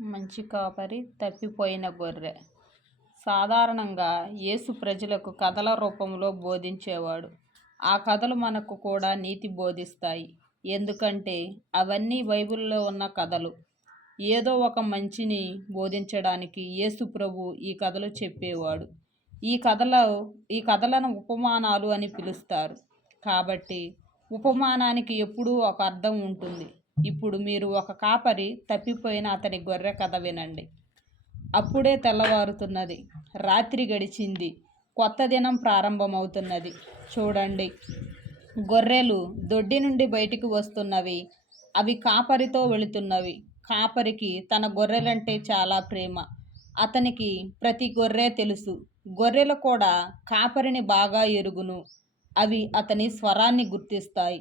మంచి కాపరి తప్పిపోయిన గొర్రె. సాధారణంగా యేసు ప్రజలకు కథల రూపంలో బోధించేవాడు. ఆ కథలు మనకు కూడా నీతి బోధిస్తాయి. ఎందుకంటే అవన్నీ బైబిల్లో ఉన్న కథలు. ఏదో ఒక మంచిని బోధించడానికి యేసు ప్రభు ఈ కథలు చెప్పేవాడు. ఈ కథలో ఈ కథలను ఉపమానాలు అని పిలుస్తారు. కాబట్టి ఉపమానానికి ఎప్పుడూ ఒక అర్థం ఉంటుంది. ఇప్పుడు మీరు ఒక కాపరి తప్పిపోయిన అతని గొర్రె కథ వినండి. అప్పుడే తెల్లవారుతున్నది. రాత్రి గడిచింది. కొత్త దినం ప్రారంభమవుతున్నది. చూడండి. గొర్రెలు దొడ్డి నుండి బయటికి వస్తున్నవి. అవి కాపరితో వెళుతున్నవి. కాపరికి తన గొర్రెలంటే చాలా ప్రేమ. అతనికి ప్రతి గొర్రె తెలుసు. గొర్రెలు కూడా కాపరిని బాగా ఎరుగును. అవి అతని స్వరాన్ని గుర్తిస్తాయి.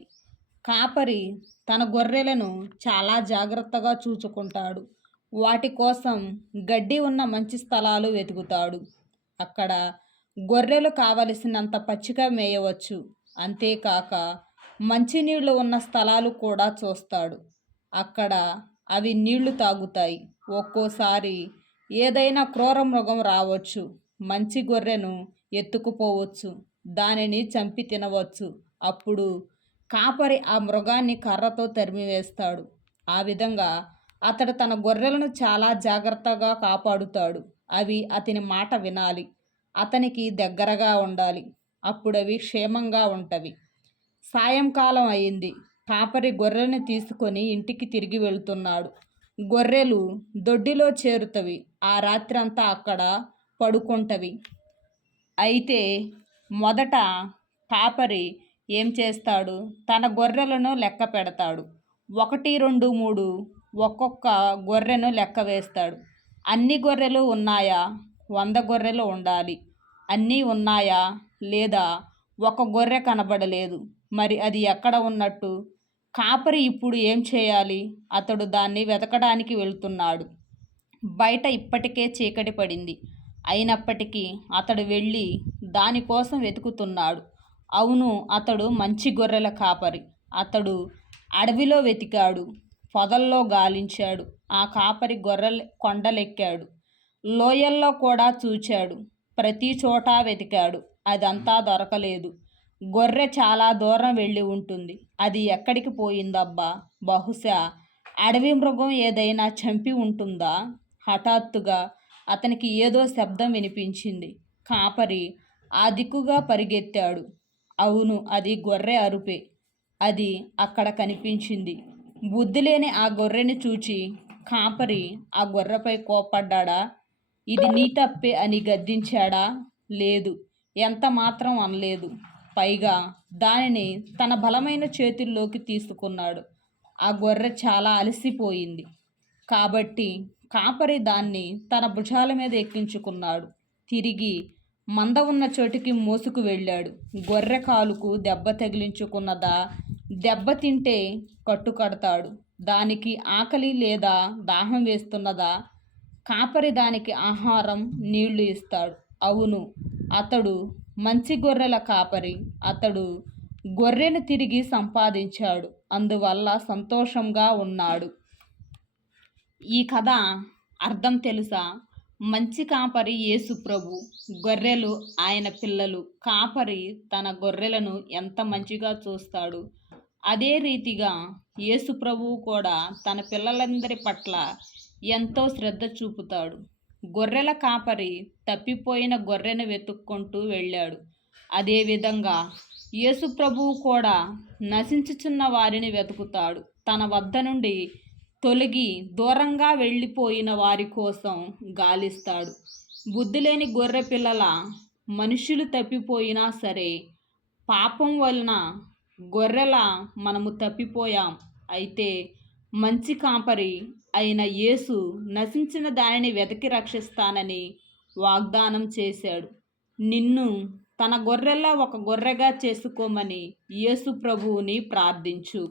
కాపరి తన గొర్రెలను చాలా జాగ్రత్తగా చూచుకుంటాడు. వాటి కోసం గడ్డి ఉన్న మంచి స్థలాలు వెతుకుతాడు. అక్కడ గొర్రెలు కావలసినంత పచ్చిక మేయవచ్చు. అంతేకాక మంచినీళ్ళు ఉన్న స్థలాలు కూడా చూస్తాడు. అక్కడ అవి నీళ్ళు తాగుతాయి. ఒక్కోసారి ఏదైనా క్రూర మృగం రావచ్చు. మంచి గొర్రెను ఎత్తుకుపోవచ్చు. దానిని చంపి తినవచ్చు. అప్పుడు కాపరి ఆ మృగాన్ని కర్రతో తరిమివేస్తాడు. ఆ విధంగా అతడు తన గొర్రెలను చాలా జాగ్రత్తగా కాపాడుతాడు. అవి అతని మాట వినాలి. అతనికి దగ్గరగా ఉండాలి. అప్పుడు అవి క్షేమంగా ఉంటవి. సాయంకాలం అయింది. కాపరి గొర్రెలను తీసుకొని ఇంటికి తిరిగి వెళ్తున్నాడు. గొర్రెలు దొడ్డిలో చేరుతవి. ఆ రాత్రంతా అక్కడ పడుకుంటవి. అయితే మొదట కాపరి ఏం చేస్తాడు? తన గొర్రెలను లెక్క పెడతాడు. ఒకటి రెండు మూడు ఒక్కొక్క గొర్రెను లెక్క వేస్తాడు. అన్ని గొర్రెలు ఉన్నాయా? వంద గొర్రెలు ఉండాలి. అన్నీ ఉన్నాయా? లేదా? ఒక గొర్రె కనబడలేదు. మరి అది ఎక్కడ ఉన్నట్టు? కాపరి ఇప్పుడు ఏం చేయాలి? అతడు దాన్ని వెతకడానికి వెళ్తున్నాడు. బయట ఇప్పటికే చీకటి పడింది. అయినప్పటికీ అతడు వెళ్ళి దానికోసం వెతుకుతున్నాడు. అవును అతడు మంచి గొర్రెల కాపరి. అతడు అడవిలో వెతికాడు పొదల్లో గాలించాడు ఆ కాపరి గొర్రెల కొండలెక్కాడు లోయల్లో కూడా చూచాడు ప్రతి చోట వెతికాడు అదంతా దొరకలేదు. గొర్రె చాలా దూరం వెళ్ళి ఉంటుంది. అది ఎక్కడికి పోయిందబ్బా? బహుశా అడవి మృగం ఏదైనా చంపి ఉంటుందా? హఠాత్తుగా అతనికి ఏదో శబ్దం వినిపించింది. కాపరి ఆ దిక్కుగా పరిగెత్తాడు. అవును అది గొర్రె అరుపే. అది అక్కడ కనిపించింది. బుద్ధి లేని ఆ గొర్రెని చూచి కాపరి ఆ గొర్రెపై కోపడ్డా ఇది నీ తప్పే అని గద్దించాడా? లేదు ఎంత మాత్రం అనలేదు. పైగా దానిని తన బలమైన చేతుల్లోకి తీసుకున్నాడు. ఆ గొర్రె చాలా అలసిపోయింది. కాబట్టి కాపరి దాన్ని తన భుజాల మీద ఎక్కించుకున్నాడు. తిరిగి మంద ఉన్న చోటికి మోసుకు వెళ్ళాడు. గొర్రె కాలుకు దెబ్బ తగిలించుకున్నదా దెబ్బ తింటే కట్టుకడతాడు. దానికి ఆకలి లేదా దాహం వేస్తున్నదా? కాపరి దానికి ఆహారం నీళ్ళు ఇస్తాడు. అవును అతడు మంచి గొర్రెల కాపరి. అతడు గొర్రెను తిరిగి సంపాదించాడు. అందువల్ల సంతోషంగా ఉన్నాడు. ఈ కథ అర్థం తెలుసా? మంచి కాపరి యేసుప్రభు గొర్రెలు ఆయన పిల్లలు. కాపరి తన గొర్రెలను ఎంత మంచిగా చూస్తాడు? అదే రీతిగా యేసుప్రభువు కూడా తన పిల్లలందరి పట్ల ఎంతో శ్రద్ధ చూపుతాడు. గొర్రెల కాపరి తప్పిపోయిన గొర్రెను వెతుక్కుంటూ వెళ్ళాడు. అదేవిధంగా యేసుప్రభువు కూడా నశించుచున్న వారిని వెతుకుతాడు. తన వద్ద నుండి తొలగి దూరంగా వెళ్ళిపోయిన వారి కోసం గాలిస్తాడు. బుద్ధిలేని గొర్రె పిల్లల మనుషులు తప్పిపోయినా సరే పాపం వలన గొర్రెల మనము తప్పిపోయాం. అయితే మంచి కాపరి అయిన యేసు నశించిన దానిని వెతికి రక్షిస్తానని వాగ్దానం చేశాడు. నిన్ను తన గొర్రెల్లో ఒక గొర్రెగా చేసుకోమని యేసు ప్రభువుని ప్రార్థించు.